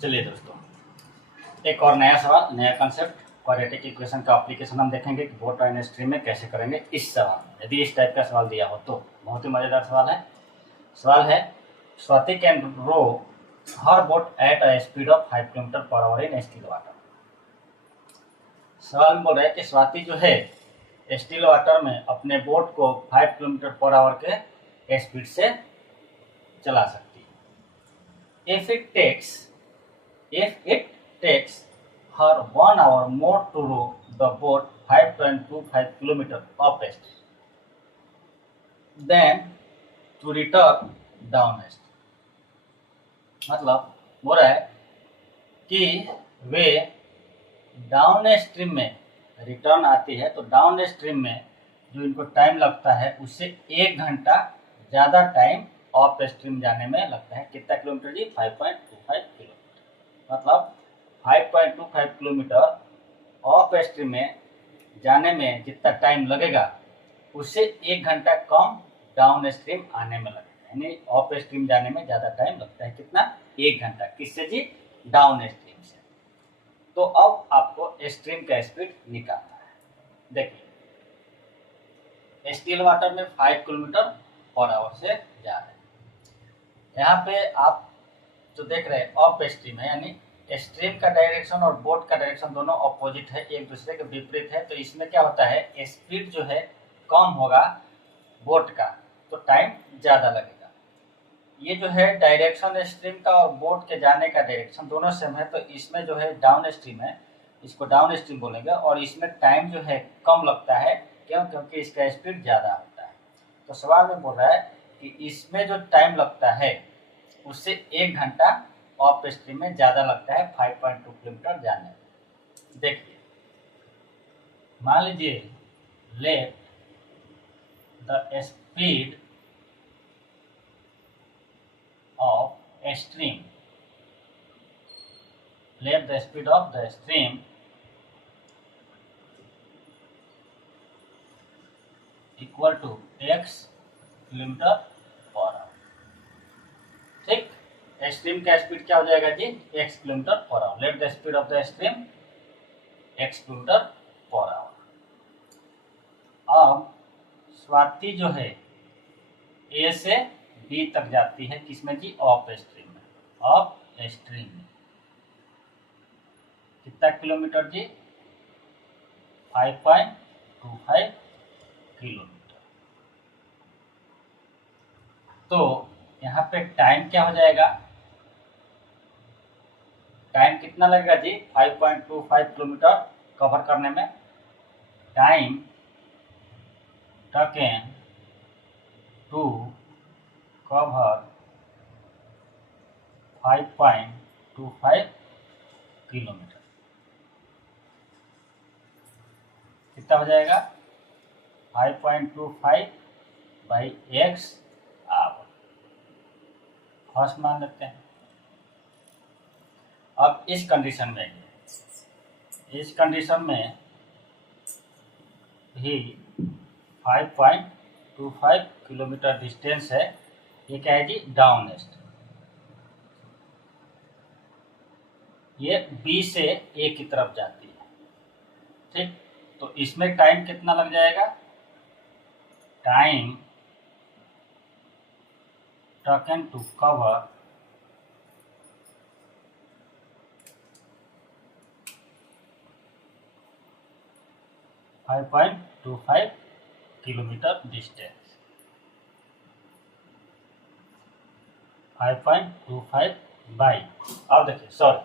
चलिए दोस्तों, एक और नया सवाल, नया कंसेप्ट क्वाड्रेटिक इक्वेशन का एप्लीकेशन हम देखेंगे कि बोट एंड स्ट्रीम में कैसे करेंगे। इस सवाल में यदि इस टाइप का सवाल दिया हो तो बहुत ही मज़ेदार सवाल है। सवाल है, Swati can row her boat at a speed of 5 kilometre per hour in still water. सवाल में बोल रहा है कि स्वाति जो है स्टिल वाटर में अपने बोट को 5 किलोमीटर पर आवर के स्पीड से चला सकती है। If it takes her 1 hour more to row the boat 5.25 kilometer upstream, then to return downstream। मतलब बोल रहा है कि वे डाउन स्ट्रीम में रिटर्न आती है तो डाउन स्ट्रीम में जो इनको टाइम लगता है उससे 1 घंटा ज़्यादा टाइम अप स्ट्रीम जाने में लगता है। कितना किलोमीटर जी? 5.25 किलोमीटर। मतलब 5.25 किलोमीटर अप स्ट्रीम में जाने में जितना टाइम लगेगा उससे 1 घंटा कम डाउन स्ट्रीम आने में लगेगा। यानी अप स्ट्रीम जाने में ज़्यादा टाइम लगता है। कितना? 1 घंटा। किससे जी? डाउन स्ट्रीम से। तो अब आपको स्ट्रीम का स्पीड निकालना है। देखिए, स्टिल वाटर में 5 किलोमीटर पर आवर से जा रहे हैं। यहाँ पे आप जो देख रहे हैं अप स्ट्रीम है, यानी स्ट्रीम का डायरेक्शन और बोट का डायरेक्शन दोनों अपोजिट है, एक दूसरे के विपरीत है। तो इसमें क्या होता है, स्पीड जो है कम होगा बोट का तो टाइम ज़्यादा लगेगा। ये जो है डायरेक्शन स्ट्रीम का और बोट के जाने का डायरेक्शन दोनों सेम है। तो इसमें जो है डाउन स्ट्रीम है, इसको डाउन स्ट्रीम बोलेंगे और इसमें टाइम जो है कम लगता है। क्यों? क्योंकि इसका स्पीड ज़्यादा होता है। तो सवाल में बोल रहा है कि इसमें जो टाइम लगता है उससे 1 घंटा अप स्ट्रीम में ज़्यादा लगता है 5.2 किलोमीटर जाने में। देखिए, मान लीजिए let the speed of stream, let the speed of the stream equal to x kilometre per our. ठीक, स्ट्रीम का स्पीड क्या हो जाएगा जी? x kilometre per our. Let the speed of the stream x kilometre per our. अब स्वाति जो है a से b तक जाती है, किसमें जी? अप स्ट्रीम में। अप स्ट्रीम में कितना किलोमीटर जी? 5.25 किलोमीटर। तो यहाँ पे टाइम क्या हो जाएगा? टाइम कितना लगेगा जी 5.25 किलोमीटर कवर करने में? Time taken to cover 5.25 kilometre कितना हो जाएगा? 5.25 बाई x आवर। फर्स्ट मान लेते हैं। अब इस कंडीशन में भी 5.25 किलोमीटर डिस्टेंस है। ये क्या है जी? Down stream. ये B से A की तरफ जाती है। ठीक, तो इसमें टाइम कितना लग जाएगा? Time taken to cover 5.25 kilometre distance. 5.25 by, अब देखिए सॉरी,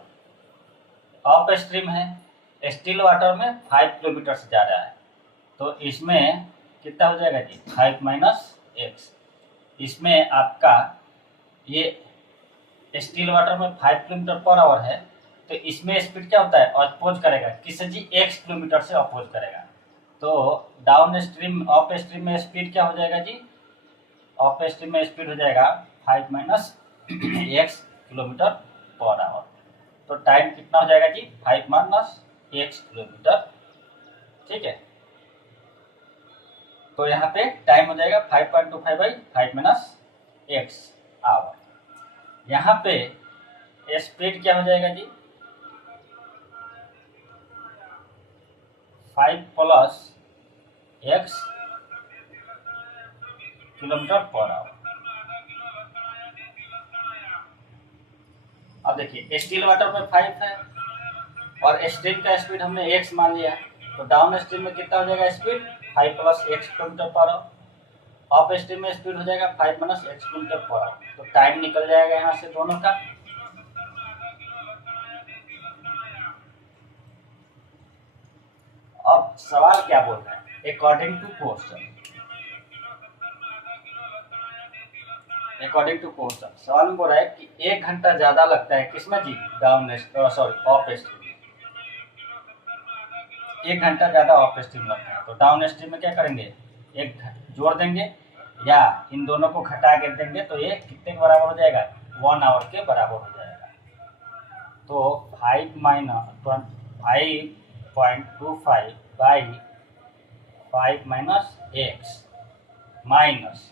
अप स्ट्रीम है, स्टिल वाटर में 5 किलोमीटर से जा रहा है तो इसमें कितना हो जाएगा जी? 5 माइनस एक्स। इसमें आपका ये स्टिल वाटर में 5 किलोमीटर पर आवर है तो इसमें स्पीड क्या होता है? अपोज करेगा। किससे जी? x किलोमीटर से अपोज करेगा। तो डाउन स्ट्रीम अप स्ट्रीम में स्पीड क्या हो जाएगा जी? अप स्ट्रीम में स्पीड हो जाएगा 5 minus x kilometre per our. तो टाइम कितना हो जाएगा जी? 5 माइनस एक्स किलोमीटर। ठीक है, तो यहाँ पे टाइम हो जाएगा 5.25 बाई 5 माइनस एक्स आवर। यहाँ पे स्पीड क्या हो जाएगा जी, 5 plus x kilometre per our. अब देखिए स्टिल वाटर में 5 है और स्ट्रीम का स्पीड हमने x मान लिया, तो डाउन स्ट्रीम में कितना हो जाएगा speed, 5 plus x kilometre per our. Up stream में स्पीड हो जाएगा 5 minus x kilometre per our. तो टाइम निकल जाएगा यहाँ से दोनों का। अब सवाल क्या बोल रहा है, according to question, according to question सवाल में बोल रहा है कि 1 घंटा ज्यादा लगता है किसमें जी, डाउन सॉरी अप स्ट्रीम, 1 घंटा ज्यादा अप स्ट्रीम लगता है। तो डाउन स्ट्रीम में क्या करेंगे, एक जोड़ देंगे या इन दोनों को घटा के देंगे, तो ये कितने के बराबर हो जाएगा, 1 आवर के बराबर हो जाएगा। तो 5 minus 5.25 by 5 minus x minus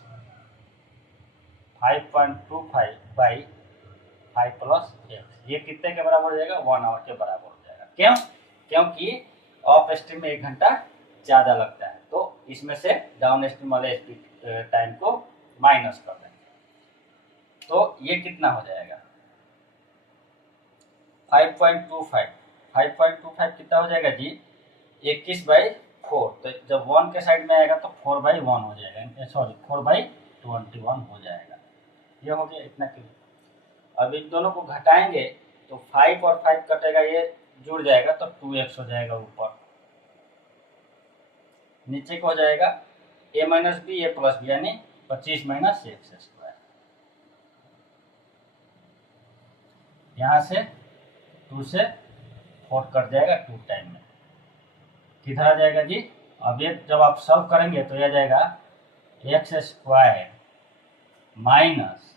5.25 by 5 plus x, ये कितने के बराबर हो जाएगा, 1 आवर के बराबर हो जाएगा। क्यों, क्योंकि अप स्ट्रीम में 1 घंटा ज्यादा लगता है, तो इसमें से डाउन स्ट्रीम वाले टाइम को माइनस कर देंगे। तो ये कितना हो जाएगा, 5.25 कितना हो जाएगा जी, 21/4। तो जब 1 के साइड में आएगा तो 4/1 हो जाएगा, सॉरी 4/21 हो जाएगा। ये हो गया इतना क्लियर। अब इन दोनों को घटाएंगे तो 5 और 5 कटेगा, ये जुड़ जाएगा तो 2x हो जाएगा ऊपर, नीचे को हो जाएगा a minus b a plus b, यानी 25 माइनस एक्स स्क्वायर। यहाँ से 2 से 4 कट जाएगा 2 टाइम में, किधर आ जाएगा जी, अब ये जब आप सॉल्व करेंगे तो यह आ जाएगा एक्स स्क्वायर माइनस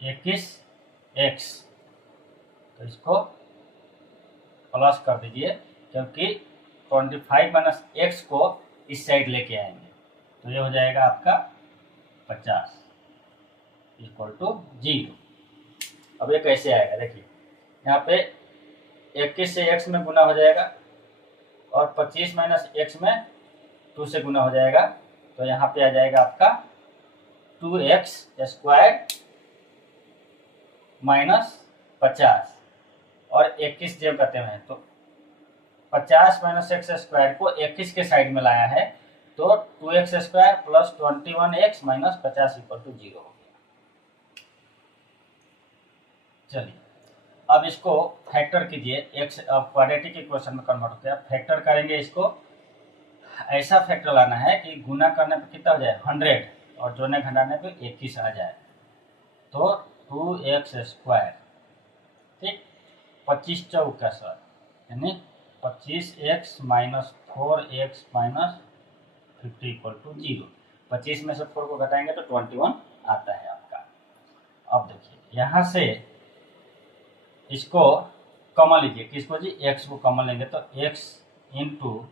21x, तो इसको प्लस कर दीजिए क्योंकि 25 माइनस एक्स को इस साइड लेके आएंगे, तो ये हो जाएगा आपका 50 इक्वल टू 0। अब ये कैसे आएगा, देखिए यहाँ पे 21 से x में गुना हो जाएगा और 25 माइनस x में 2 से गुना हो जाएगा, तो यहाँ पे आ जाएगा आपका 2x स्क्वायर माइनस 50 और 21 जब करते हैं तो 50 माइनस एक्स स्क्वायर को 21 के साइड में लाया है, तो 2x square plus 21x minus 50 equal to 0 हो गया। चलिए अब इसको फैक्टर कीजिए, x अब क्वाड्रेटिक इक्वेशन में कन्वर्ट होता है, फैक्टर करेंगे इसको, ऐसा फैक्टर लाना है कि गुना करने पे कितना हो जाए 100 और जोड़ने घटाने पे 21 आ जाए, तो 2x स्क्वायर, ठीक, 25 चौका सर, यानी 25x minus 4x minus 50 equal to 0। 25 में से 4 को घटाएंगे तो 21 आता है आपका। अब देखिए यहाँ से इसको कॉमन लीजिए, किसको जी, x को कॉमन लेंगे तो x इंटू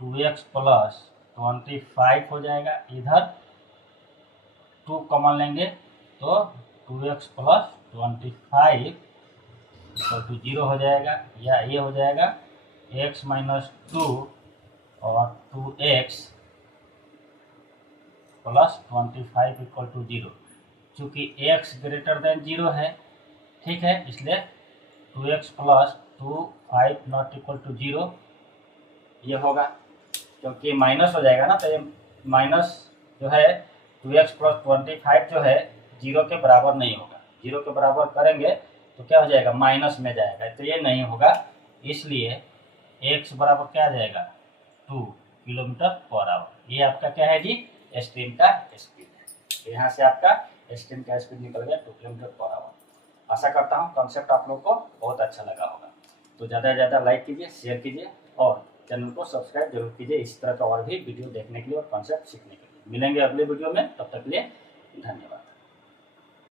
2x प्लस 25 हो जाएगा, इधर 2 कॉमन लेंगे तो 2x प्लस 25 इक्वल टू 0 हो जाएगा, या ये हो जाएगा x माइनस 2 और 2x प्लस 25 इक्वल टू 0। चूँकि x ग्रेटर देन 0 है, ठीक है, इसलिए 2x plus 25 not equal to 0 ये होगा, क्योंकि माइनस हो जाएगा ना, तो ये माइनस जो है 2x प्लस 25 जो है 0 के बराबर नहीं होगा, 0 के बराबर करेंगे तो क्या हो जाएगा, माइनस में जाएगा, तो ये नहीं होगा, इसलिए x बराबर क्या आ जाएगा 2 किलोमीटर पर आवर। ये आपका क्या है जी, स्ट्रीम का स्पीड है। तो यहाँ से आपका स्ट्रीम का स्पीड निकल गया 2 किलोमीटर पर आवर। आशा करता हूँ कॉन्सेप्ट आप लोग को बहुत अच्छा लगा होगा, तो ज़्यादा से ज़्यादा लाइक कीजिए, शेयर कीजिए और चैनल को सब्सक्राइब जरूर कीजिए इस तरह का और भी वीडियो देखने के लिए और कॉन्सेप्ट सीखने के लिए। मिलेंगे अगले वीडियो में, तब तक के लिए धन्यवाद।